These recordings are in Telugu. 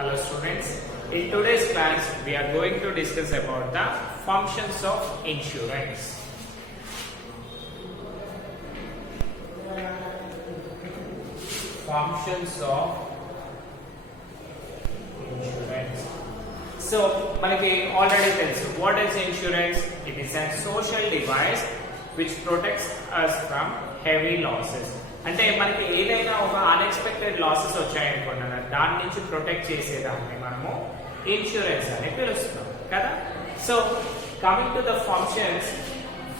Hello students, in today's class we are going to discuss about the functions of insurance. Functions of insurance. So, మనకి already తెలుసు what is insurance? It is a social device which protects us from heavy losses. అంటే మనకి ఏదైనా ఒక అన్ఎక్స్పెక్టెడ్ లాసెస్ వచ్చాయనుకోండి దాని నుంచి ప్రొటెక్ట్ చేసేదాన్ని మనము ఇన్సూరెన్స్ అని పిలుస్తున్నాం కదా. So coming to the functions,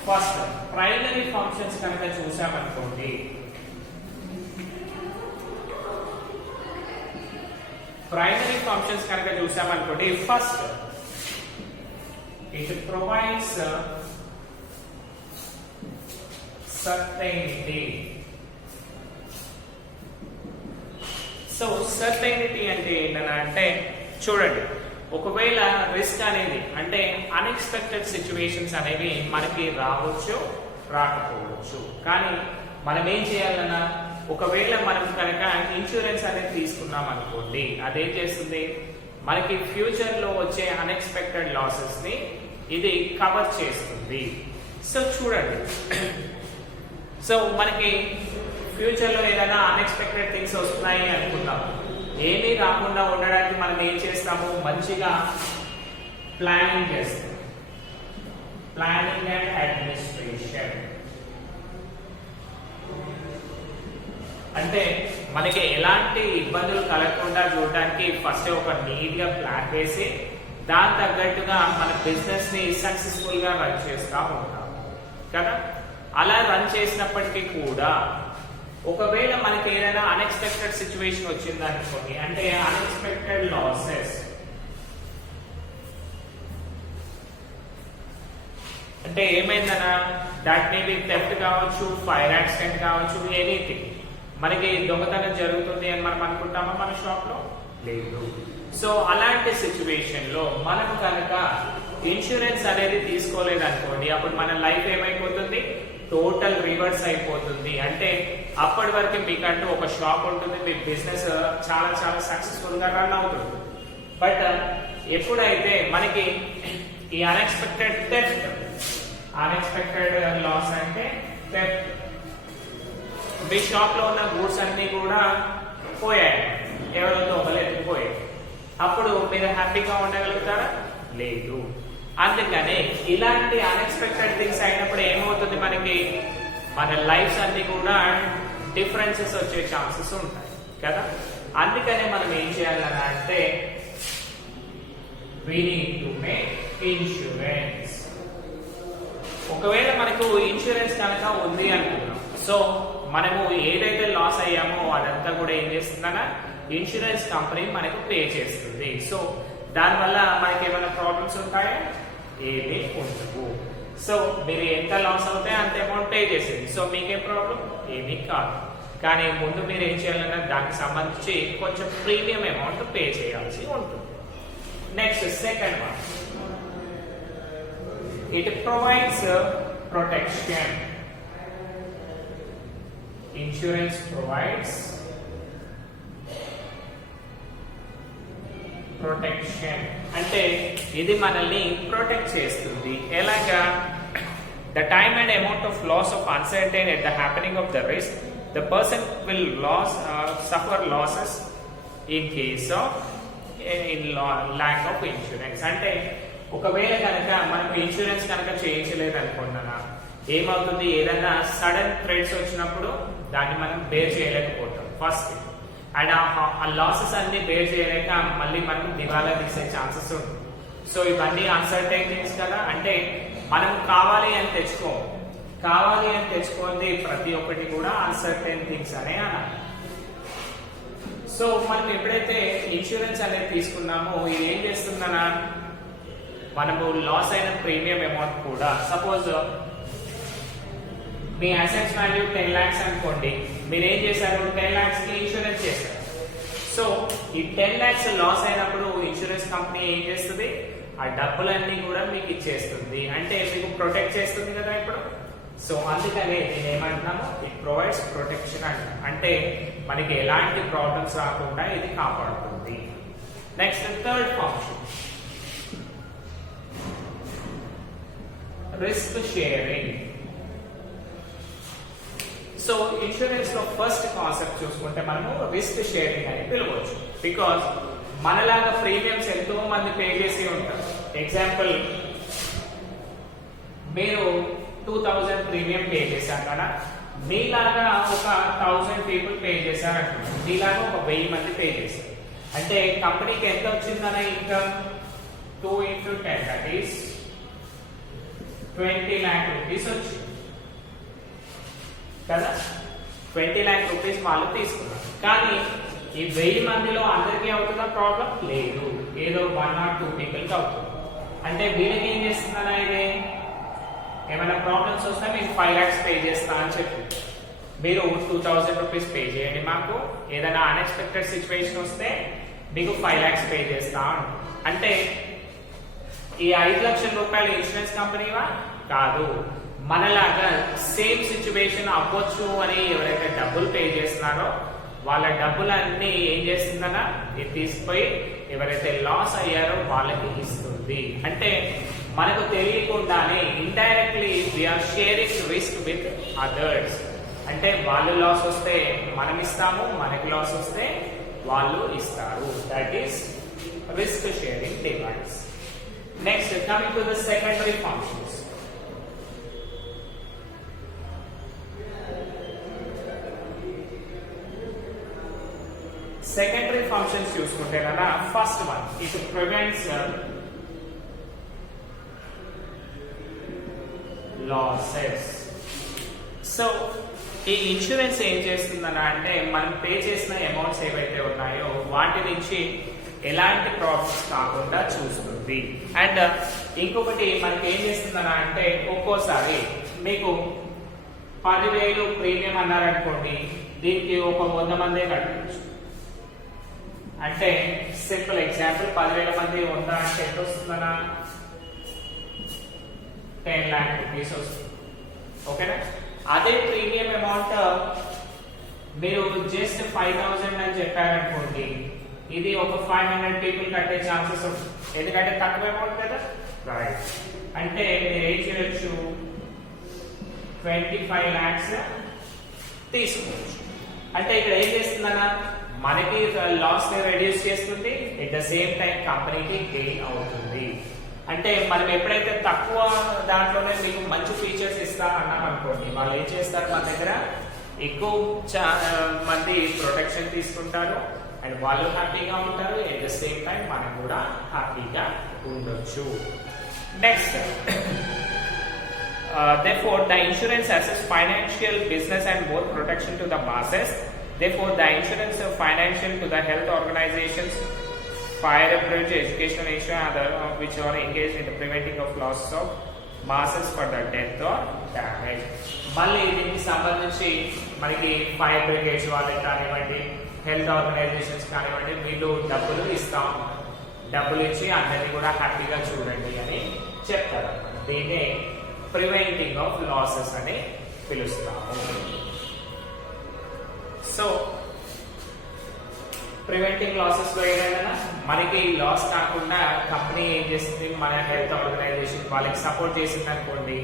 first primary functions కనుక చూసామనుకోండి, first it provides certainty. So certainty అంటే ఏంటంటే చూడండి, ఒకవేళ రిస్క్ అనేది అంటే అన్ఎక్స్పెక్టెడ్ సిచ్యువేషన్స్ అనేవి మనకి రావచ్చు రాకపోవచ్చు, కానీ మనం ఏం చేయాలన్నా ఒకవేళ మనం కనుక ఇన్సూరెన్స్ అనేది తీసుకున్నాం అనుకోండి, అదేం చేస్తుంది మనకి ఫ్యూచర్ లో వచ్చే అన్ఎక్స్పెక్టెడ్ లాసెస్ ని ఇది కవర్ చేస్తుంది. సో చూడండి, సో మనకి ఫ్యూచర్ లో ఏదైనా అన్ఎక్స్పెక్టెడ్ థింగ్స్ వస్తున్నాయి అనుకుందాం, ఏమీ రాకుండా ఉండడానికి మనం ఏం చేస్తాము, మంచిగా ప్లానింగ్ చేస్తాం. ప్లానింగ్ అండ్ అడ్మినిస్ట్రేషన్ అంటే మనకి ఎలాంటి ఇబ్బందులు కలగకుండా చూడడానికి ఫస్ట్ ఒక నీట్ గా ప్లాన్ వేసి దాని తగ్గట్టుగా మన బిజినెస్ ని సక్సెస్ఫుల్ గా రన్ చేస్తూ ఉంటాం కదా. అలా రన్ చేసినప్పటికీ కూడా ఒకవేళ మనకి ఏదైనా అన్ఎక్స్పెక్టెడ్ సిచ్యువేషన్ వచ్చింది అనుకోండి, అంటే అన్ఎక్స్పెక్టెడ్ లాసెస్ అంటే ఏమైందన్నా, దాట్ మే బి థెఫ్ట్ కావచ్చు, ఫైర్ యాక్సిడెంట్ కావచ్చు, ఎనీథింగ్. మనకి దొంగతనం జరుగుతుంది అని మనం అనుకుంటామా మన షాప్ లో? లేదు. సో అలాంటి సిచ్యువేషన్ లో మనం కనుక ఇన్సూరెన్స్ అనేది తీసుకోలేదు అనుకోండి, అప్పుడు మన లైఫ్ ఏమైపోతుంది, టోటల్ రివర్స్ అయిపోతుంది. అంటే అప్పటి వరకు మీకంటూ ఒక షాప్ ఉంటుంది, మీ బిజినెస్ చాలా చాలా సక్సెస్ఫుల్ గా రన్ అవుతుంది. బట్ ఎప్పుడైతే మనకి ఈ అన్ఎక్స్పెక్టెడ్ థెఫ్ట్, అన్ఎక్స్పెక్టెడ్ లాస్ అంటే థెఫ్ట్, మీ షాప్ లో ఉన్న గూడ్స్ అన్ని కూడా పోయాయి, ఎవరో దొంగలు ఎత్తుకుపోయాయి, అప్పుడు మీరు హ్యాపీగా ఉండగలుగుతారా? లేదు. అందుకని ఇలాంటి అన్ఎక్స్పెక్టెడ్ థింగ్స్ అయినప్పుడు ఏమవుతుంది, మనకి మన లైఫ్స్ అన్ని కూడా డిఫరెన్సెస్ వచ్చే ఛాన్సెస్ ఉంటాయి కదా. అందుకనే మనం ఏం చేయాలని అంటే we need to make insurance. ఒకవేళ మనకు ఇన్సూరెన్స్ కనుక ఉంది అనుకున్నాం, సో మనము ఏదైతే లాస్ అయ్యామో అదంతా కూడా ఏం చేస్తుందన్నా ఇన్సూరెన్స్ కంపెనీ మనకు పే చేస్తుంది. సో దానివల్ల మనకి ఏమైనా ప్రాబ్లమ్స్ ఉంటాయా? ఏమీ ఉండవు. సో మీరు ఎంత లాస్ అవుతాయి అంత అమౌంట్ పే చేసేది, సో మీకే ప్రాబ్లం ఏమీ కాదు. కానీ ముందు మీరు ఏం చేయాలన్నా దానికి సంబంధించి కొంచెం ప్రీమియం అమౌంట్ పే చేయాల్సి ఉంటుంది. Next second one, it provides protection. Insurance provides protection అంటే ఇది మనల్ని ప్రొటెక్ట్ చేస్తుంది. ఎలాగా? The time and amount of loss of uncertain at the happening of the risk, the person will suffer losses in case of lack of insurance. అంటే ఒకవేళ కనుక మనకు ఇన్సూరెన్స్ కనుక చేయించలేదు అనుకున్నా ఏమవుతుంది, ఏదైనా సడన్ థ్రెట్స్ వచ్చినప్పుడు దాన్ని మనం బేర్ చేయలేకపోతాం ఫస్ట్, అండ్ ఆ లాసెస్ అన్ని బేర్ చేయలేక మళ్ళీ మనం దివాలా తీసే ఛాన్సెస్ ఉంటుంది. సో ఇవన్నీ అన్సర్టైన్ థింగ్స్ కదా. అంటే మనం కావాలి అని తెచ్చుకోండి ప్రతి ఒక్కటి కూడా అన్సర్టైన్ థింగ్స్ అనే అనాలి. సో మనం ఎప్పుడైతే ఇన్సూరెన్స్ అనేది తీసుకున్నామో ఇది ఏం చేస్తుందన్నా, మనము లాస్ అయిన ప్రీమియం అమౌంట్ కూడా, సపోజ్ మీ అసెట్స్ వాల్యూ 10 lakhs అనుకోండి, మీరు ఏం చేశారు 10 lakhs కి ఇన్సూరెన్స్ చేశారు. సో ఈ 10 lakhs లాస్ అయినప్పుడు ఇన్సూరెన్స్ కంపెనీ ఏం చేస్తుంది, ఆ డబ్బులన్నీ కూడా మీకు ఇచ్చేస్తుంది, అంటే మీకు ప్రొటెక్ట్ చేస్తుంది కదా ఇప్పుడు. సో అందుకనే నేను ఏమంటున్నాను, ఇట్ ప్రొవైడ్స్ ప్రొటెక్షన్ అంట, అంటే మనకి ఎలాంటి ప్రాబ్లమ్స్ రాకుండా ఇది కాపాడుతుంది. Next third function risk sharing. So insurance లో ఫస్ట్ కాన్సెప్ట్ చూసుకుంటే మనము రిస్క్ షేరింగ్ అని పిలవచ్చు. బికాస్ మనలాగా ప్రీమియమ్స్ ఎంతో మంది పే చేసి ఉంటారు. ఎగ్జాంపుల్, మీరు 2000 ప్రీమియం పే చేశారు కదా, మీలాగా ఒక 1000 పీపుల్ పే చేశారంటున్నారు. మీలాగా ఒక 1000 మంది పే చేశారు అంటే కంపెనీకి ఎంత వచ్చిందన్న income? 2 into 10 that is 20 lakh rupees వచ్చింది కదా. 20 lakh rupees వాళ్ళు తీసుకున్నారు. కానీ ఈ 1000 మందిలో అందరికీ అవుతున్న ప్రాబ్లం లేదు, ఏదో 1 or 2 పీపుల్కి అవుతుంది. అంటే వీళ్ళకి ఏం చేస్తుందన్నా, ఇది ఏమైనా ప్రాబ్లమ్స్ వస్తే మీకు 5 lakhs పే చేస్తా అని చెప్పి మీరు 2000 రూపీస్ పే చేయండి మాకు, ఏదైనా అన్ఎక్స్పెక్టెడ్ సిచ్యువేషన్ వస్తే మీకు 5 lakhs పే చేస్తా అంటే ఈ 5 లక్షల రూపాయలు ఇన్సూరెన్స్ కంపెనీవా? కాదు. మనలాగా సేమ్ సిచ్యువేషన్ అవ్వచ్చు అని ఎవరైతే డబ్బులు పే చేస్తున్నారో వాళ్ళ డబ్బులన్నీ ఏం చేస్తుందన్నా, ఇది తీసుకుపోయి ఎవరైతే లాస్ అయ్యారో వాళ్ళకి ఇస్తుంది. అంటే మనకు తెలియకుండానే indirectly we are sharing risk with others. అంటే వాళ్ళు లాస్ వస్తే మనం ఇస్తాము, మనకి లాస్ వస్తే వాళ్ళు ఇస్తారు. That is risk sharing device. Next coming to the secondary functions. Secondary functions చూసుకుంటే కదా, first one it prevents losses. So ఈ ఇన్సూరెన్స్ ఏం చేస్తుందన్నా అంటే మనం పే చేసిన అమౌంట్స్ ఏవైతే ఉన్నాయో వాటి నుంచి ఎలాంటి ప్రాఫిట్స్ కాకుండా చూస్తుంది. అండ్ ఇంకొకటి మనకి ఏం చేస్తుందన్నా అంటే ఒక్కోసారి మీకు 10,000 ప్రీమియం అన్నారనుకోండి, దీనికి ఒక 100 మందే కట్టవచ్చు. అంటే సింపుల్ ఎగ్జాంపుల్, 10,000 మంది 100 అంటే ఎంత వస్తుందన్నా? 10 lakh rupees వస్తుంది. ఓకేనా? అదే ప్రీమియం అమౌంట్ మీరు జస్ట్ 5,000 అని చెప్పారనుకోండి, ఇది ఒక 500 పీపుల్ కట్టే ఛాన్సెస్ ఉంటుంది. ఎందుకంటే తక్కువ అమౌంట్ కదా. రైట్. అంటే మీరు ఏం చేయొచ్చు, 25 lakhs తీసుకోవచ్చు. అంటే ఇక్కడ ఏం చేస్తుందన్నా, మనకి లాస్ ని రెడ్యూస్ చేస్తుంది, ఎట్ ద సేమ్ టైం కంపెనీకి గెయిన్ అవుతుంది. అంటే మనం ఎప్పుడైతే తక్కువ దాంట్లోనే మీకు మంచి ఫీచర్స్ ఇస్తా అన్నాం అనుకోండి, వాళ్ళు ఏం చేస్తారు, మన దగ్గర ఎక్కువ మంది ప్రొటెక్షన్ తీసుకుంటారు అండ్ వాళ్ళు హ్యాపీగా ఉంటారు, ఎట్ ద సేమ్ టైం మనం కూడా హ్యాపీగా ఉండొచ్చు. Next, therefore the insurance assess financial, business and both protection to the masses. Therefore the insurance financial to the health organizations, fire bridge, educational issue and other which are engaged in the preventing of losses of masses for the death or damage. మళ్ళీ దీనికి సంబంధించి మనకి ఫైర్ బ్రిగేడ్స్ వాళ్ళకి కానివ్వండి, హెల్త్ ఆర్గనైజేషన్స్ కానివ్వండి, వీళ్ళు డబ్బులు ఇస్తాం, డబ్బులు ఇచ్చి అందరినీ కూడా హ్యాపీగా చూడండి అని చెప్తారు. దీన్నే ప్రివెంటింగ్ ఆఫ్ లాసెస్ అని పిలుస్తాము. సో ప్రివెంటింగ్ లాసెస్ లో ఏదైనా మనకి లాస్ కాకుండా కంపెనీ ఏం చేస్తుంది, మన హెల్త్ ఆర్గనైజేషన్ వాళ్ళకి సపోర్ట్ చేసింది అనుకోండి,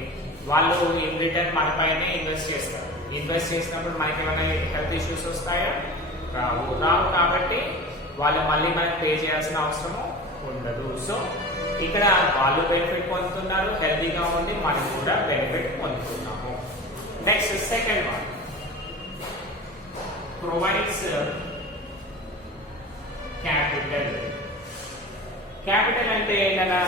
వాళ్ళు ఇన్ రిటర్న్ మన పైనే ఇన్వెస్ట్ చేస్తారు. ఇన్వెస్ట్ చేసినప్పుడు మనకి ఏమైనా హెల్త్ ఇష్యూస్ వస్తాయా? రావు. కాబట్టి వాళ్ళు మళ్ళీ మనకి పే చేయాల్సిన అవసరం ఉండదు. సో ఇక్కడ వాళ్ళు బెనిఫిట్ పొందుతున్నారు, హెల్తీగా ఉంది, మనం కూడా బెనిఫిట్ పొందుతున్నాము. Next second one, provides capital. Capital అంటే ఏంటన్నా,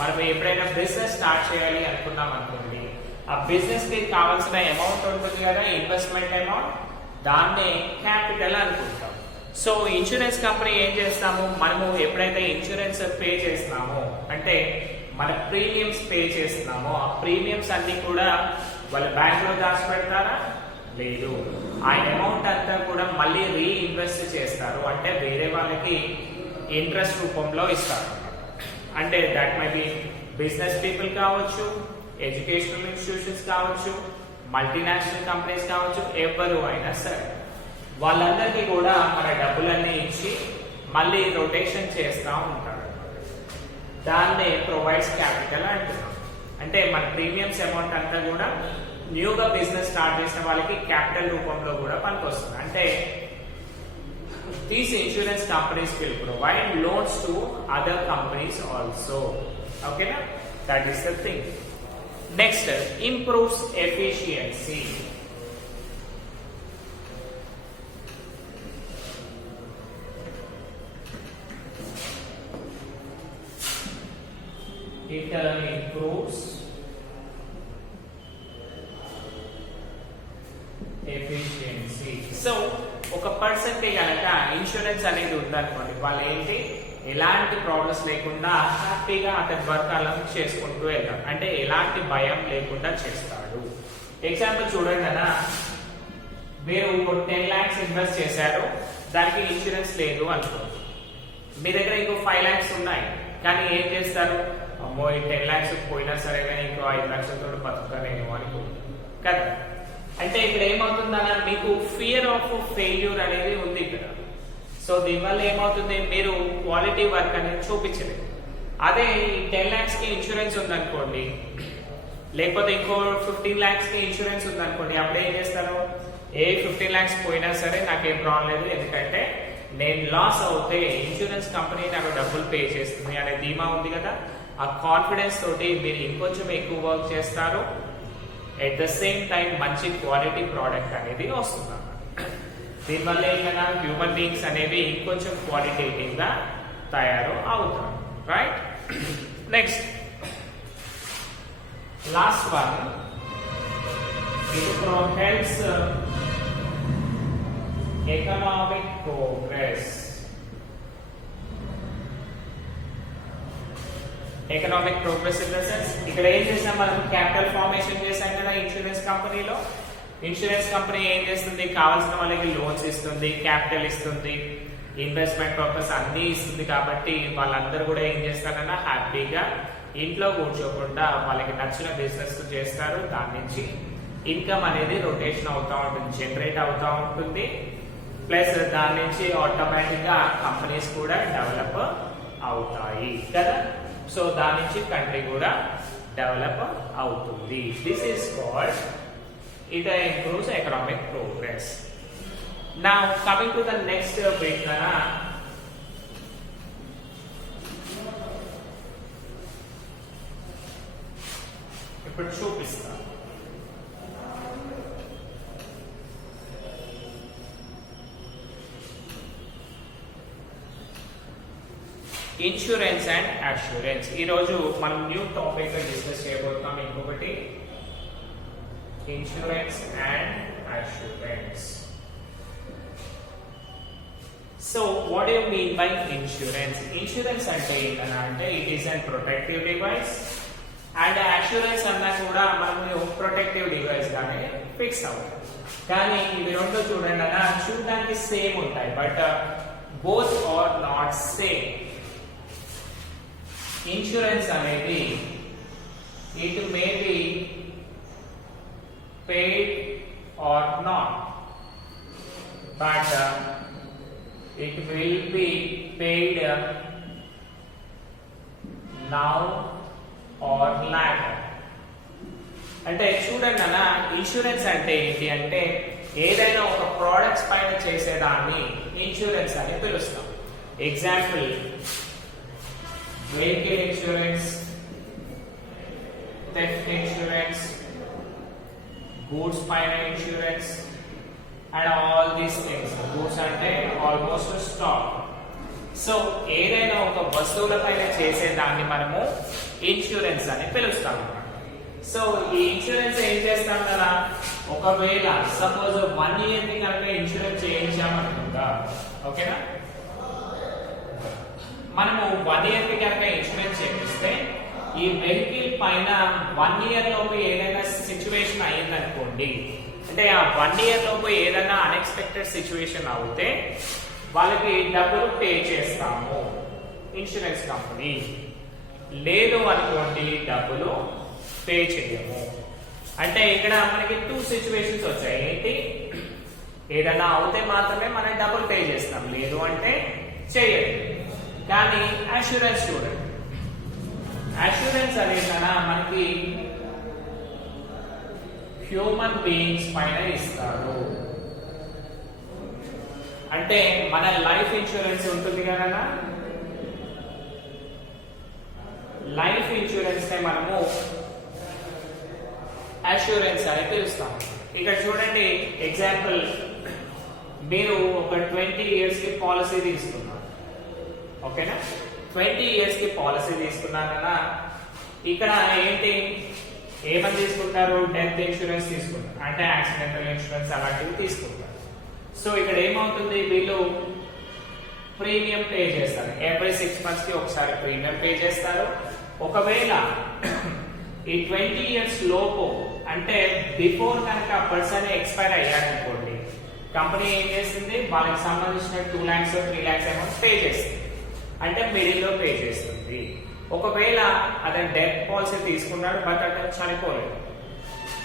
మనం ఎప్పుడైనా బిజినెస్ స్టార్ట్ చేయాలి అనుకున్నాం అనుకోండి, ఆ బిజినెస్ కి కావాల్సిన అమౌంట్ ఉంటుంది కదా, ఇన్వెస్ట్మెంట్ అమౌంట్, దాన్నే క్యాపిటల్ అనుకుంటాం. సో ఇన్సూరెన్స్ కంపెనీ ఏం చేస్తాము, మనము ఎప్పుడైతే ఇన్సూరెన్స్ పే చేస్తున్నామో అంటే మన ప్రీమియమ్స్ పే చేస్తున్నామో ఆ ప్రీమియమ్స్ అన్ని కూడా వాళ్ళ బ్యాంక్ లో దాచిపెడతారా? లేదు. ఆ అమౌంట్ అంతా కూడా మళ్ళీ రీఇన్వెస్ట్ చేస్తారు, అంటే వేరే వాళ్ళకి ఇంట్రెస్ట్ రూపంలో ఇస్తారు. అంటే that may be business people కావచ్చు, ఎడ్యుకేషనల్ ఇన్స్టిట్యూషన్స్ కావచ్చు, మల్టీనేషనల్ కంపెనీస్ కావచ్చు, ఎవరు అయినా సరే వాళ్ళందరికీ కూడా మన డబ్బులన్నీ ఇచ్చి మళ్ళీ రొటేషన్ చేస్తూ ఉంటాడు. దాన్నే ప్రొవైడ్స్ క్యాపిటల్ అంటున్నాం. అంటే మన ప్రీమియమ్స్ అమౌంట్ అంతా కూడా న్యూగా బిజినెస్ స్టార్ట్ చేసిన వాళ్ళకి క్యాపిటల్ రూపంలో కూడా పనికొస్తుంది. అంటే these insurance companies will provide loans to other companies also. Okay na? That is the thing. Next, improves efficiency. It improves efficiency. So ఒక పర్సన్ కి కనుక ఇన్సూరెన్స్ అనేది ఉందనుకోండి, వాళ్ళు ఏంటి ఎలాంటి ప్రాబ్లమ్స్ లేకుండా హ్యాపీగా అతని వర్క్ అలా చేసుకుంటూ వెళ్తాడు. అంటే ఎలాంటి భయం లేకుండా చేస్తాడు. ఎగ్జాంపుల్ చూడండి అన్న, మీరు 10 lakhs ఇన్వెస్ట్ చేశారు, దానికి ఇన్సూరెన్స్ లేదు అనుకోండి. మీ దగ్గర ఇంకో 5 lakhs ఉన్నాయి, కానీ ఏం చేస్తారు, అమ్మో ఈ 10 lakhs పోయినా సరే కానీ ఇంకో 5 లక్షలతో బతుకుతానేమో అనుకుంటారు కదా. అంటే ఇక్కడ ఏమవుతుందన్నా, మీకు ఫియర్ ఆఫ్ ఫెయిల్యూర్ అనేది ఉంది ఇక్కడ. సో దీనివల్ల ఏమవుతుంది, మీరు క్వాలిటీ వర్క్ అనేది చూపించలేదు. అదే ఈ 10 lakhs కి ఇన్సూరెన్స్ ఉందనుకోండి, లేకపోతే ఇంకో 15 lakhs కి ఇన్సూరెన్స్ ఉందనుకోండి, అప్పుడు ఏం చేస్తారు, 15 lakhs పోయినా సరే నాకేం ప్రాబ్లం లేదు, ఎందుకంటే నేను లాస్ అవుతే ఇన్సూరెన్స్ కంపెనీ నాకు డబ్బులు పే చేస్తుంది అనే ధీమా ఉంది కదా. ఆ కాన్ఫిడెన్స్ తోటి మీరు ఇంకొంచెం ఎక్కువ వర్క్ చేస్తారు. ఎట్ ద సేమ్ టైం మంచి క్వాలిటీ ప్రోడక్ట్ అనేది వస్తుంది. దీనివల్ల ఏంటన్నా, హ్యూమన్ బీయింగ్స్ అనేవి ఇంకొంచెం క్వాలిటేటివ్ గా తయారు అవుతారు. Right. Next last one, it helps economic progress. Economic progress in the sense, ఇక్కడ ఏం చేసాం, మనం క్యాపిటల్ ఫార్మేషన్ చేసాం కదా ఇన్సూరెన్స్ కంపెనీలో. ఇన్సూరెన్స్ కంపెనీ ఏం చేస్తుంది, కావాల్సిన వాళ్ళకి లోన్స్ ఇస్తుంది, క్యాపిటల్ ఇస్తుంది, ఇన్వెస్ట్మెంట్ పర్పస్ అన్ని ఇస్తుంది. కాబట్టి వాళ్ళందరూ కూడా ఏం చేస్తారన్నా, హ్యాపీగా ఇంట్లో కూర్చోకుండా వాళ్ళకి నచ్చిన బిజినెస్ చేస్తారు. దాని నుంచి ఇన్కమ్ అనేది రొటేషన్ అవుతా ఉంటుంది, జనరేట్ అవుతా ఉంటుంది. ప్లస్ దాని నుంచి ఆటోమేటిక్ గా కంపెనీస్ కూడా డెవలప్ అవుతాయి కదా. సో దాని నుంచి కంట్రీ కూడా డెవలప్ అవుతుంది. This is called, it improves economic progress. Now coming to the next bit కదా, ఇప్పుడు చూపిస్తా. Insurance and assurance. ఈ రోజు మనం న్యూ టాపిక్ డిస్కస్ చేయబోతున్నాం. ఇంకొకటి insurance and assurance. So what you mean by insurance? Insurance అంటే ఏంటంటే it is and protective device, and assurance అన్నా కూడా మనం ప్రొటెక్టివ్ డివైస్ గానే ఫిక్స్ అవుతాం. కానీ ఇవి రెండు చూడండి అన్న, చూడడానికి సేమ్ ఉంటాయి, but both are not same. Insurance అనేది it may be paid or not, but it will be paid now or later. అంటే చూడండి అన్న, ఇన్సూరెన్స్ అంటే ఏంటి అంటే ఏదైనా ఒక ప్రోడక్ట్స్ పైన చేసేదాన్ని ఇన్సూరెన్స్ అని పిలుస్తాం. Example, vehicle insurance, theft insurance, goods పైన insurance, and all these things. Goods అంటే ఆల్మోస్ట్ స్టాక్. సో ఏదైనా ఒక వస్తువుల పైన చేసేదాన్ని మనము ఇన్సూరెన్స్ అని పిలుస్తాం. సో ఈ ఇన్సూరెన్స్ ఏం చేస్తాం కదా, ఒకవేళ సపోజ్ 1 year కి కనుక ఇన్సూరెన్స్ చేయించామనుకుంటా, ఓకేనా, మనము 1 year కి కనుక ఇన్సూరెన్స్ చేపిస్తే ఈ వెహికల్ పైన 1 year లోపు ఏదైనా సిచ్యువేషన్ అయ్యిందనుకోండి, అంటే ఆ 1 year లోపు ఏదైనా అన్ఎక్స్పెక్టెడ్ సిచ్యువేషన్ అవుతే వాళ్ళకి డబ్బులు పే చేస్తాము ఇన్సూరెన్స్ కంపెనీ. లేదు అనుకోండి, డబ్బులు పే చేయము. అంటే ఇక్కడ మనకి 2 సిచ్యువేషన్స్ వచ్చాయి. ఏంటి, ఏదైనా అవుతే మాత్రమే మనం డబ్బులు పే చేస్తాం, లేదు అంటే చేయదు. కానీ అష్యూరెన్స్ చూడండి, అష్యూరెన్స్ అనేది మనకి హ్యూమన్ బీయింగ్స్ పైన ఇస్తారు. అంటే మన లైఫ్ ఇన్సూరెన్స్ ఉంటుంది కదా, లైఫ్ ఇన్సూరెన్స్ నే మనము అష్యూరెన్స్ అని పిలుస్తాం. ఇక్కడ చూడండి ఎగ్జాంపుల్, మీరు ఒక 20 years కి పాలసీ తీసుకున్నారు, ఓకేనా? 20 years కి పాలసీ తీసుకున్నారు కదా, ఇక్కడ ఏంటి ఏమని తీసుకుంటారు? డెత్ ఇన్సూరెన్స్ తీసుకుంటారు, అంటే యాక్సిడెంటల్ ఇన్సూరెన్స్ అలాంటివి తీసుకుంటారు. సో ఇక్కడ ఏమవుతుంది, వీళ్ళు ప్రీమియం పే చేస్తారు, ఎవ్రీ 6 months కి ఒకసారి ప్రీమియం పే చేస్తారు. ఒకవేళ ఈ 20 years లోపు, అంటే బిఫోర్ కనుక పర్సన్ ఎక్స్పైర్ అయ్యారనుకోండి, కంపెనీ ఏం చేస్తుంది, వాళ్ళకి సంబంధించిన 2 lakhs 3 lakhs అమౌంట్ పే చేస్తుంది, అంటే మిడిల్ లో పే చేస్తుంది. ఒకవేళ అతను డెత్ పాలసీ తీసుకున్నాడు బట్ అతను చనిపోలేదు,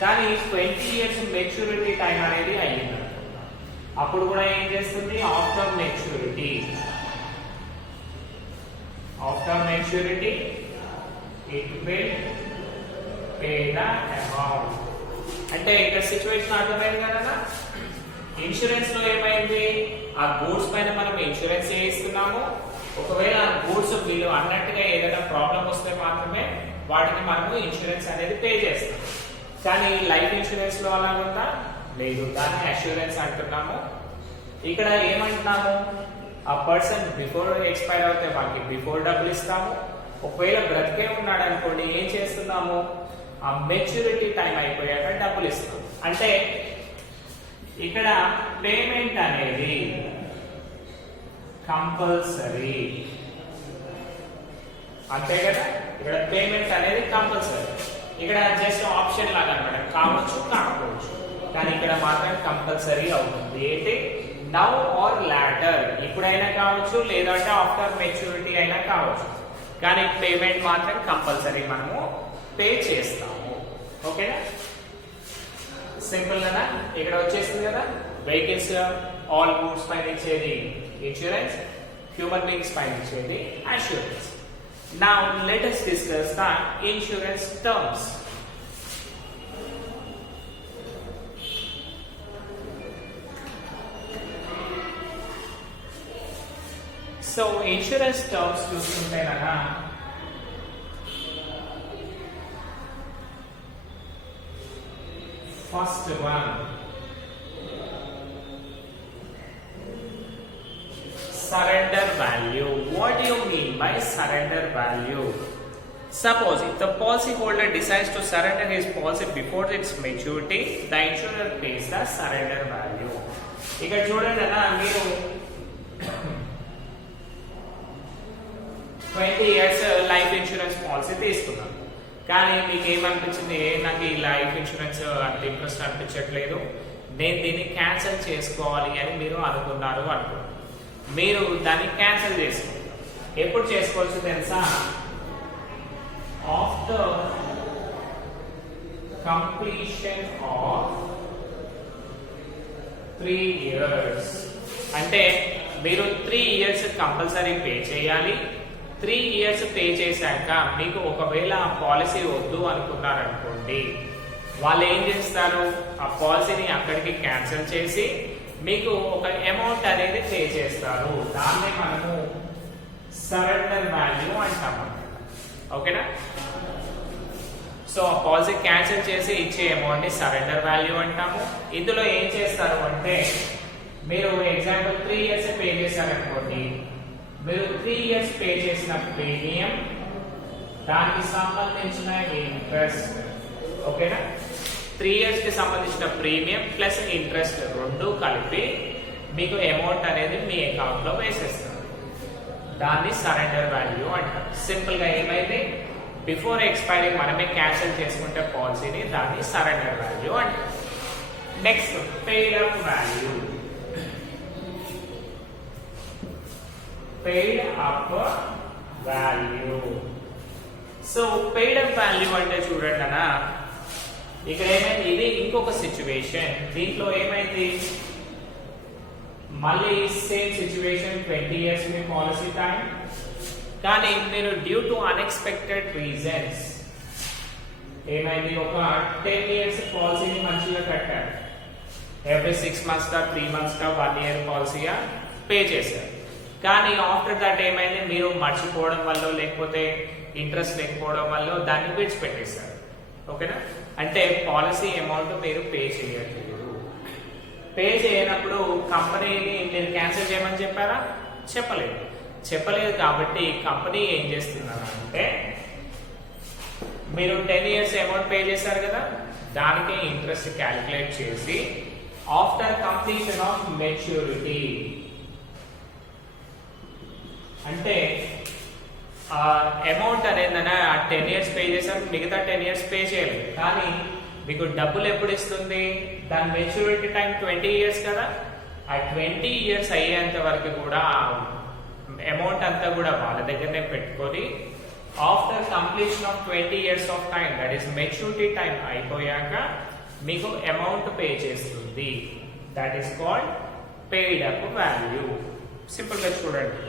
కానీ 20 years మెచ్యూరిటీ టైం అనేది అయ్యింది, అప్పుడు కూడా ఏం చేస్తుంది, after maturity it will pay the amount. అంటే ఇక్కడ సిచ్యువేషన్ అర్థమైంది కదా, ఇన్సూరెన్స్ లో ఏమైంది, ఆ గూడ్స్ పైన మనం ఇన్సూరెన్స్ చేయిస్తున్నాము. ఒకవేళ ఆ గూడ్స్ వీళ్ళు అన్నట్టుగా ఏదైనా ప్రాబ్లం వస్తే మాత్రమే వాటిని మనము ఇన్సూరెన్స్ అనేది పే చేస్తాం. కానీ లైఫ్ ఇన్సూరెన్స్ లో అలా ఉందా? లేదు, దాన్ని అష్యూరెన్స్ అంటున్నాము. ఇక్కడ ఏమంటున్నాము, ఆ పర్సన్ బిఫోర్ ఎక్స్పైర్ అవుతే వాళ్ళకి బిఫోర్ డబ్బులు ఇస్తాము. ఒకవేళ బ్రతికే ఉన్నాడు అనుకోండి, ఏం చేస్తున్నాము, ఆ మెచ్యూరిటీ టైం అయిపోయాక డబ్బులు ఇస్తాం. అంటే ఇక్కడ పేమెంట్ అనేది కంపల్సరీ, అంతే కదా, ఇక్కడ పేమెంట్ అనేది కంపల్సరీ. ఇక్కడ జస్ట్ ఆప్షన్ లాగా అనమాట, కావచ్చు కాకపోవచ్చు, కానీ ఇక్కడ మాత్రం కంపల్సరీ అవుతుంది. ఏంటి, నౌ ఆర్ లాటర్, ఇప్పుడైనా కావచ్చు లేదంటే ఆఫ్టర్ మెచ్యూరిటీ అయినా కావచ్చు, కానీ పేమెంట్ మాత్రం కంపల్సరీ మనము పే చేస్తాము. ఓకేనా, సింపుల్ కదా. ఇక్కడ వచ్చేసింది కదా, వెహికల్స్ ఆల్ గూడ్స్ పైన ఇచ్చేది ఇన్సూరెన్స్, హ్యూమన్ బీయింగ్స్ పైన ఇచ్చేది assurance. Now let us discuss the insurance terms. So insurance terms చూస్తుంటే కదా, first one surrender value. What do you mean by surrender value? Suppose if the policyholder decides to surrender his policy before its maturity, the insurer pays the surrender value. ఇక్కడ చూడండి అన్న, మీరు 20 years లైఫ్ ఇన్సూరెన్స్ పాలసీ తీసుకున్నాం, కానీ మీకు ఏమనిపించింది, నాకు ఈ లైఫ్ ఇన్సూరెన్స్ అంత ఇంట్రెస్ట్ అనిపించట్లేదు, నేను దీన్ని క్యాన్సిల్ చేసుకోవాలి అని మీరు అనుకున్నారు అనుకోండి. మీరు దాన్ని క్యాన్సిల్ చేసుకుంటారు. ఎప్పుడు చేసుకోవచ్చు తెలుసా, ఆఫ్టర్ కంప్లీషన్ ఆఫ్ 3 years. అంటే మీరు 3 years కంపల్సరీ పే చేయాలి. 3 years పే చేశాక మీకు ఒకవేళ ఆ పాలసీ వద్దు అనుకున్నారనుకోండి, వాళ్ళు ఏం చేస్తారు, ఆ పాలసీని అక్కడికి క్యాన్సిల్ చేసి మీకు ఒక అమౌంట్ అనేది పే చేస్తారు. దాన్ని మనము సరెండర్ వాల్యూ అంటాము. ఓకేనా, సో ఆ పాలసీ క్యాన్సిల్ చేసి ఇచ్చే అమౌంట్ ని సరెండర్ వాల్యూ అంటాము. ఇందులో ఏం చేస్తారు అంటే, మీరు ఎగ్జాంపుల్ 3 years పే చేశారనుకోండి, మీరు 3 years పే చేసిన ప్రీమియం, దానికి సంబంధించిన ఇంట్రెస్ట్, ఓకేనా, 3 years కి సంబంధించిన ప్రీమియం ప్లస్ ఇంట్రెస్ట్ రెండు కలిపి మీకు అమౌంట్ అనేది మీ అకౌంట్ లో వేసేస్తారు. దాన్ని సరెండర్ వాల్యూ అంటారు. సింపుల్ గా ఏమైంది, బిఫోర్ ఎక్స్పైరింగ్ మనమే క్యాన్సిల్ చేసుకుంటే పాలసీని, దాన్ని సరెండర్ వాల్యూ అంటారు. Next paid up value. Paid up value. So paid up value అంటే చూడండి అన్న, ఇక్కడ ఏమైంది, ఇది ఇంకొక సిచ్యువేషన్. దీంట్లో ఏమైంది, మళ్ళీ సేమ్ సిచ్యువేషన్ 20 ఇయర్స్ మీ పాలసీ టైం, కానీ మీరు డ్యూ టు అన్ఎక్స్పెక్టెడ్ రీజన్స్ ఏమైంది, ఒక 10 ఇయర్స్ పాలసీని మంచిగా కట్టారు, ఎవ్రీ 6 months కా 3 months కా 1 year పాలసీగా పే చేశారు. కానీ ఆఫ్టర్ దట్ ఏమైంది, మీరు మర్చిపోవడం వల్ల లేకపోతే ఇంట్రెస్ట్ లేకపోవడం వల్ల దాన్ని విడిచిపెట్టేశారు. ఓకేనా, అంటే పాలసీ అమౌంట్ మీరు పే చేయట్లేదు. పే చేయనప్పుడు కంపెనీని మీరు క్యాన్సిల్ చేయమని చెప్పారా? చెప్పలేదు కాబట్టి కంపెనీ ఏం చేస్తున్నారు అంటే, మీరు 10 ఇయర్స్ అమౌంట్ పే చేశారు కదా, దానికి ఇంట్రెస్ట్ క్యాలిక్యులేట్ చేసి ఆఫ్టర్ కంప్లీషన్ ఆఫ్ మెచ్యూరిటీ, అంటే అమౌంట్ అనేది 10 ఇయర్స్ పే చేశారు, మిగతా 10 ఇయర్స్ పే చేయలేదు, కానీ మీకు డబ్బులు ఎప్పుడు ఇస్తుంది, దాని మెచ్యూరిటీ టైం 20 ఇయర్స్ కదా, ఆ 20 ఇయర్స్ అయ్యేంత వరకు కూడా అమౌంట్ అంతా కూడా వాళ్ళ దగ్గరనే పెట్టుకొని after completion of 20 years of time, that is maturity time అయిపోయాక మీకు అమౌంట్ పే చేస్తుంది. That is called paid up value. Simple గా చూడండి,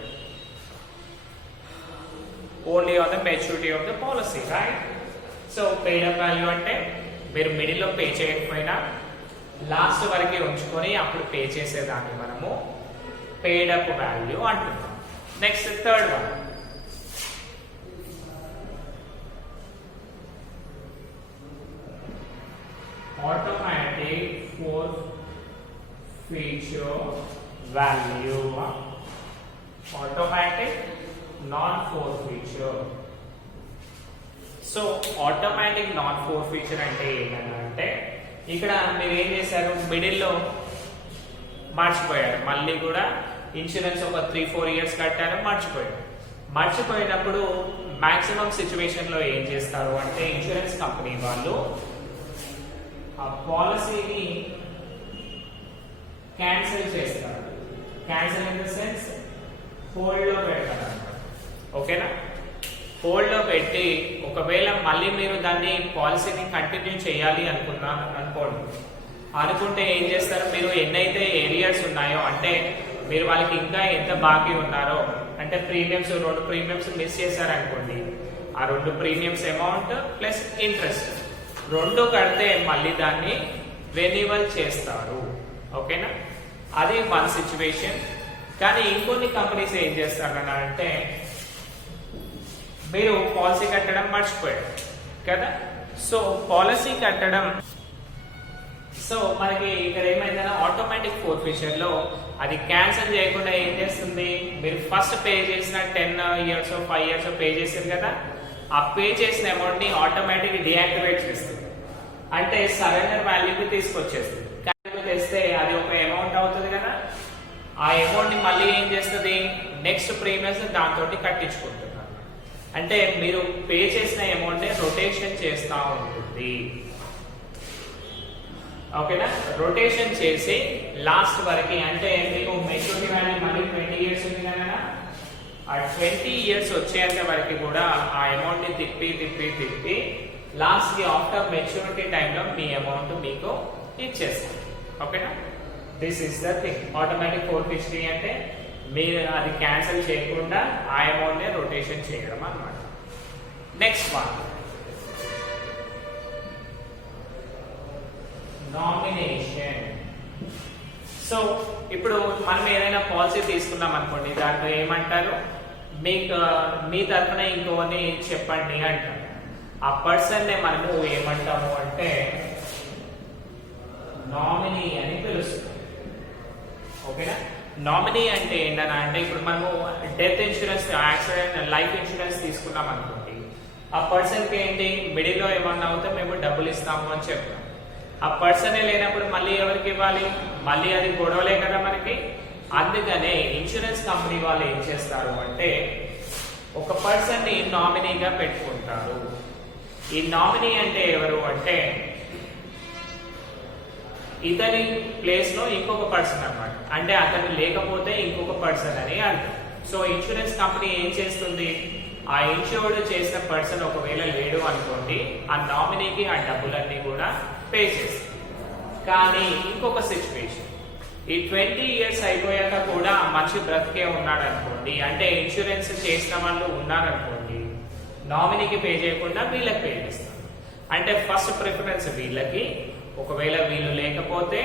only on the maturity of the policy, right? So paid up value అంటే మీరు మిడిల్ లో పే చేయకపోయినా లాస్ట్ వరకే ఉంచుకొని అప్పుడు పే చేసేదాన్ని మనము పెయిడ్ అప్ వాల్యూ అంటున్నాం. Next third one, automatic force feature value, automatic non force feature. So automatic non force feature అంటే ఏంటంటే, ఇక్కడ మీరు ఏం చేశారు, మిడిల్లో మర్చిపోయారు, మళ్ళీ కూడా ఇన్సూరెన్స్ ఒక 3-4 ఇయర్స్ కట్టారు, మర్చిపోయినప్పుడు మాక్సిమం సిచ్యువేషన్ లో ఏం చేస్తారు అంటే, ఇన్సూరెన్స్ కంపెనీ వాళ్ళు ఆ పాలసీని క్యాన్సిల్ చేస్తారు. Cancel in the sense hold లో పెడతారు, ఓకేనా? హోల్డ్ లో పెట్టి ఒకవేళ మళ్ళీ మీరు దాన్ని పాలసీని కంటిన్యూ చేయాలి అనుకుంటే ఏం చేస్తారు, మీరు ఎన్నైతే ఏరియాస్ ఉన్నాయో, అంటే మీరు వాళ్ళకి ఇంకా ఎంత బాకీ ఉన్నారో, అంటే ప్రీమియమ్స్ 2 ప్రీమియమ్స్ మిస్ చేశారనుకోండి, ఆ 2 ప్రీమియమ్స్ అమౌంట్ ప్లస్ ఇంట్రెస్ట్ 2 కడితే మళ్ళీ దాన్ని రెన్యువల్ చేస్తారు. ఓకేనా, అది వన్ సిచ్యువేషన్. కానీ ఇంకొన్ని కంపెనీస్ ఏం చేస్తారంటే, మీరు పాలసీ కట్టడం మర్చిపోయారు కదా, సో పాలసీ కట్టడం, సో మనకి ఇక్కడ ఏమైందన్నా ఆటోమేటిక్ ఫోర్స్ ఫీచర్ లో అది క్యాన్సిల్ చేయకుండా ఏం చేస్తుంది, మీరు ఫస్ట్ పే చేసిన 10 ఇయర్స్ 5 ఇయర్స్ పే చేశారు కదా, ఆ పే చేసిన అమౌంట్ ని ఆటోమేటిక్ డియాక్టివేట్ చేస్తుంది, అంటే సరెండర్ వాల్యూకి తీసుకొచ్చేస్తుంది. తెస్తే అది ఒక అమౌంట్ అవుతుంది కదా, ఆ అమౌంట్ ని మళ్ళీ ఏం చేస్తుంది, నెక్స్ట్ ప్రీమియమ్స్ దాంతో కట్టించుకుంటున్నారు. అంటే మీరు పే చేసిన అమౌంట్ రొటేషన్ చేస్తూ ఉంటుంది. ఓకేనా, రొటేషన్ చేసి లాస్ట్ వరకు, అంటే మీకు మెచ్యూరిటీ వాల్యూ మళ్ళీ 20 ఇయర్స్ ఉంది కదా, ఆ 20 ఇయర్స్ వచ్చేంత వరకు కూడా ఆ అమౌంట్ ని తిప్పి లాస్ట్ కి ఆఫ్టర్ మెచ్యూరిటీ టైంలో మీ అమౌంట్ మీకు ఇచ్చేస్తుంది. ఓకేనా, this is the thing. Automatic force feature అంటే మీరు అది క్యాన్సిల్ చేయకుండా ఆ అమౌంట్ ని రొటేషన్ చేయడం అన్నమాట. Next one, nomination. సో ఇప్పుడు మనం ఏదైనా పాలసీ తీసుకున్నాం అనుకోండి, దాంట్లో ఏమంటారు, మీకు మీ తరఫున ఇంకోని చెప్పండి అంటారు. ఆ పర్సన్ ని మనము ఏమంటాము అంటే నామినీ అని పిలుస్తాం. ఓకేనా, నామినీ అంటే ఏంటన్నా అంటే, ఇప్పుడు మనము death insurance, accident life insurance తీసుకున్నాం అనుకోండి, ఆ పర్సన్ కి ఏంటి, మిడిల్ లో ఏమన్నా అవుతే మేము డబ్బులు ఇస్తాము అని చెప్తాం. ఆ పర్సనే లేనప్పుడు మళ్ళీ ఎవరికి ఇవ్వాలి, మళ్ళీ అది గొడవలే కదా మనకి. అందుకనే ఇన్సూరెన్స్ కంపెనీ వాళ్ళు ఏం చేస్తారు అంటే, ఒక పర్సన్ ని నామినీగా పెట్టుకుంటారు. ఈ నామినీ అంటే ఎవరు అంటే, ఇతని ప్లేస్ లో ఇంకొక పర్సన్ అన్నమాట, అంటే అతను లేకపోతే ఇంకొక పర్సన్ అని అర్థం. సో ఇన్సూరెన్స్ కంపెనీ ఏం చేస్తుంది, ఆ ఇన్సూర్డ్ చేసిన పర్సన్ ఒకవేళ లేడు అనుకోండి, ఆ నామినీకి ఆ డబ్బులన్నీ కూడా పే చేస్తుంది. కానీ ఇంకొక సిచ్యువేషన్, ఈ 20 ఇయర్స్ అయిపోయాక కూడా మనిషి బ్రతికే ఉన్నాడు అనుకోండి, అంటే ఇన్సూరెన్స్ చేసిన వాళ్ళు ఉన్నారనుకోండి, నామినీకి పే చేయకుండా వీళ్ళకి పే చేస్తారు. అంటే ఫస్ట్ ప్రిఫరెన్స్ వీళ్ళకి, ఒకవేళ వీళ్ళు లేకపోతే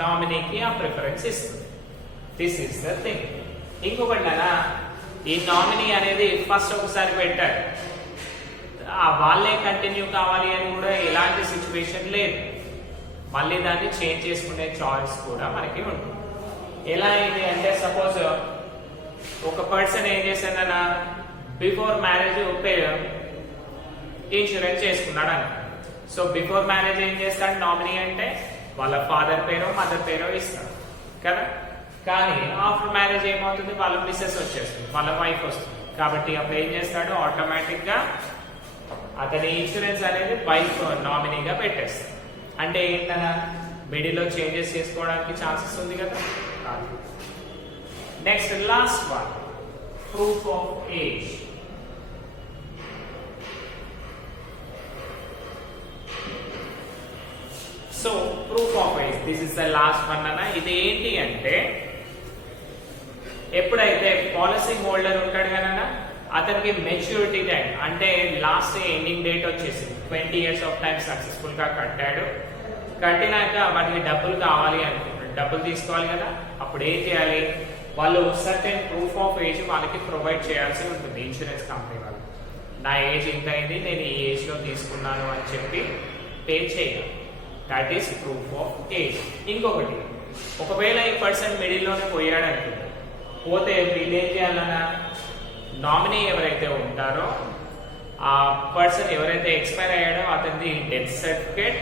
నామినీకి ఆ ప్రిఫరెన్స్ ఇస్తుంది. This is the thing. ఇంకొకటి ఈ నామినీ అనేది ఫస్ట్ ఒకసారి పెట్టారు, వాళ్ళే కంటిన్యూ కావాలి అని కూడా ఎలాంటి సిచ్యువేషన్ లేదు. మళ్ళీ దాన్ని చేంజ్ చేసుకునే చాయిస్ కూడా మనకి ఉంటుంది. ఎలా అయింది అంటే, సపోజ్ ఒక పర్సన్ ఏం చేశాడన్నా, బిఫోర్ మ్యారేజ్ ఇన్సూరెన్స్ చేసుకున్నాడు అన్న. సో బిఫోర్ మ్యారేజ్ ఏం చేస్తాడు, నామినీ అంటే వాళ్ళ ఫాదర్ పేరో మదర్ పేరో ఇస్తాడు కదా. కానీ ఆఫ్టర్ మ్యారేజ్ ఏమవుతుంది, వాళ్ళ మిస్సెస్ వచ్చేస్తుంది, వాళ్ళ వైఫ్ వస్తుంది. కాబట్టి అప్పుడు ఏం చేస్తాడు, ఆటోమేటిక్ గా అతని ఇన్సూరెన్స్ అనేది వైఫ్ నామినీగా పెట్టేస్తాడు. అంటే ఏంటన్నా, మిడిల్లో చేంజెస్ చేసుకోవడానికి ఛాన్సెస్ ఉంది కదా. Next last one, proof of age. So proof of age, this is the last one అన్న. ఇది ఏంటి అంటే, ఎప్పుడైతే పాలసీ హోల్డర్ ఉంటాడు కదన్నా, అతనికి మెచ్యూరిటీ టైం అంటే లాస్ట్ ఎండింగ్ డేట్ వచ్చేసింది, 20 ఇయర్స్ ఆఫ్ టైం సక్సెస్ఫుల్ గా కట్టాడు. కట్టినాక వాటికి డబ్బులు కావాలి అనుకుంటాడు, డబ్బులు తీసుకోవాలి కదా. అప్పుడు ఏం చేయాలి, వాళ్ళు సర్టెన్ ప్రూఫ్ ఆఫ్ ఏజ్ వాళ్ళకి ప్రొవైడ్ చేయాల్సి ఉంటుంది ఇన్సూరెన్స్ కంపెనీ వాళ్ళు. నా ఏజ్ ఇంత అయింది, నేను ఈ ఏజ్ లో తీసుకున్నాను అని చెప్పి పే చేయాలి. That is proof of age. ఇంకొకటి, ఒకవేళ ఈ పర్సన్ మిడిల్లోనే పోయాడు అనుకుంటారు, పోతే వీళ్ళు ఏం చేయాలన్నా, నామినీ ఎవరైతే ఉంటారో ఆ పర్సన్ ఎవరైతే ఎక్స్పైర్ అయ్యాడో అతనిది death certificate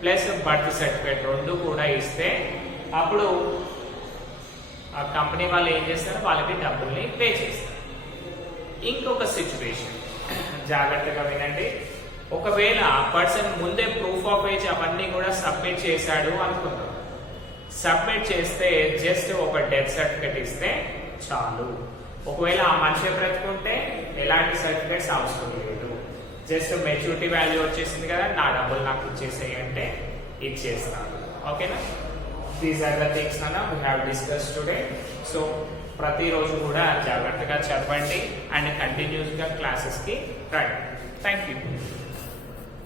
plus birth certificate రెండు కూడా ఇస్తే అప్పుడు ఆ కంపెనీ వాళ్ళు ఏం చేస్తారు, వాళ్ళకి డబ్బుల్ని పే చేస్తారు. ఇంకొక సిచ్యువేషన్ జాగ్రత్తగా వినండి, ఒకవేళ ఆ పర్సన్ ముందే ప్రూఫ్ ఆఫ్ ఏజ్ అవన్నీ కూడా సబ్మిట్ చేశాడు అనుకుందాం. సబ్మిట్ చేస్తే జస్ట్ ఒక డెత్ సర్టిఫికేట్ ఇస్తే చాలు. ఒకవేళ ఆ మనిషి బ్రతుకుంటే ఎలాంటి సర్టిఫికేట్స్ అవసరం లేదు, జస్ట్ మెచ్యూరిటీ వాల్యూ వచ్చేసింది కదా, నా డబ్బులు నాకు ఇచ్చేసేయి అంటే ఇచ్చేస్తాను. ఓకేనా. దీస్ ఆర్ ద థింగ్స్ అన్న we have discuss today. So ప్రతిరోజు కూడా జాగ్రత్తగా చదవండి అండ్ కంటిన్యూస్ గా క్లాసెస్ కి రండి. Thank you.